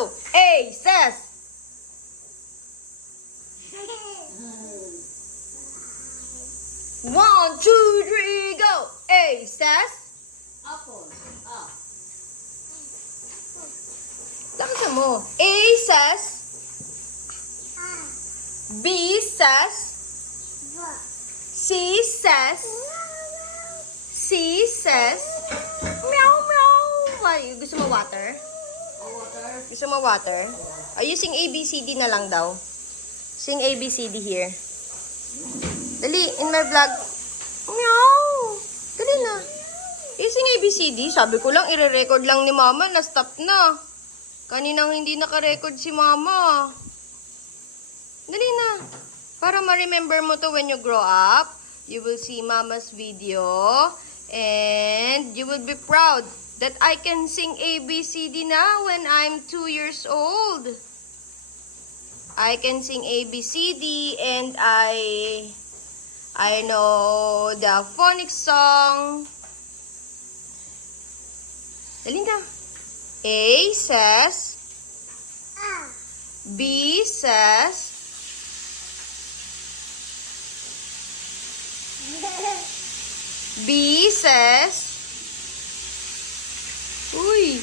go! A says. One, two, three, go! A says. Apple. Ah. Lakasan mo. A says. B says. C says. C says. Meow, meow. Why? Gusto mo water? Water. Gusto mo water? Are you sing ABCD na lang daw? Sing ABCD here. Dali, in my vlog. Meow. Dali na. You sing ABCD. Sabi ko lang, ire-record lang ni mama. Na-stop na. Kaninang hindi naka-record si mama. Dali na. Para ma-remember mo to when you grow up. You will see mama's video. And you will be proud that I can sing ABCD now when I'm 2 years old. I can sing ABCD and I know the phonics song. Dali na. A says. B says. B says. Uy.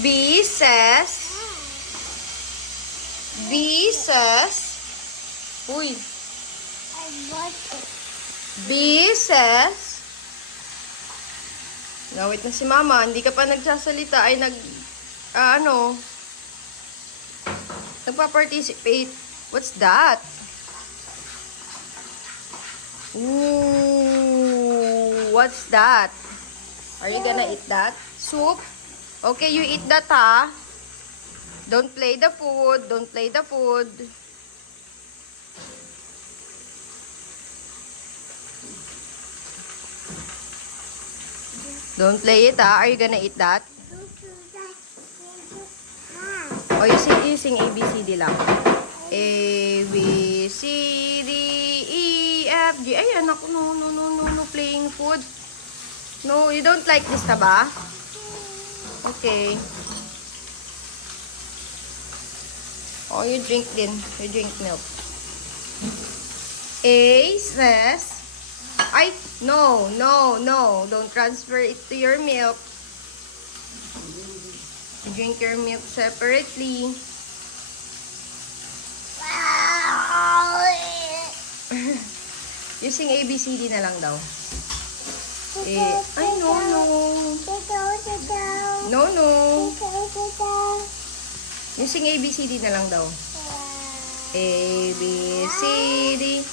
B says. B says. Uy. B says. Nawit na si mama. Hindi ka pa nagsasalita. Ay nagpa-participate. What's that? Ooh, what's that? Are you gonna eat that? Soup? Okay, you eat that, ha? Don't play the food. Don't play the food. Don't play it, ha? Are you gonna eat that? Oh, you sing ABCD lang. A, B, C, D, E, F, G. Ay, anak, no, playing food. No, you don't like this na ba? Okay. Oh, you drink din. You drink milk. A says, ay, no. Don't transfer it to your milk. You drink your milk separately. Using ABCD na lang daw. Ay, no. No. Using ABCD na lang daw. A, B, C, D.